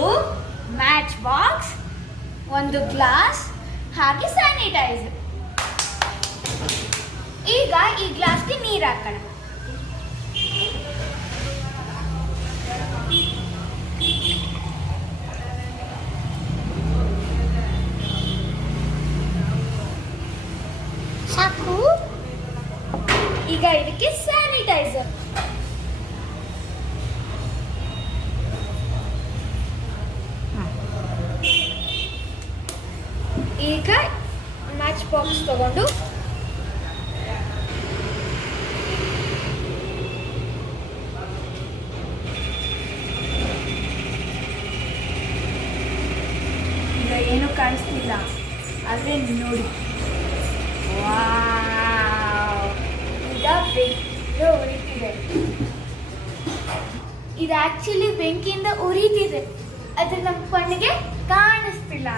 ಒಂದು match box, ಒಂದು glass ಹಾಗೆ ಸ್ಯಾನಿಟೈಸರ್. ಈಗ ಈ ಗ್ಲಾಸ್ಗೆ ನೀರು ಹಾಕೋಣ. ಸಾಕು. ಈಗ ಇದಕ್ಕೆ ಸ್ಯಾನಿಟೈಸರ್. ಈಗ ಮ್ಯಾಚ್ ಬಾಕ್ಸ್ ತಗೊಂಡು ಈಗ ಏನು ಕಾಣಿಸ್ತಿಲ್ಲ, ಆದರೆ ನೋಡಿ, ಈಗ ಬೆಂಕಿ ಉರಿತಿದೆ. ಇದು ಆಕ್ಚುಲಿ ಬೆಂಕಿಯಿಂದ ಉರಿತಿದೆ, ಅದು ನಮ್ಮ ಕಣ್ಣಿಗೆ ಕಾಣಿಸ್ತಿಲ್ಲ.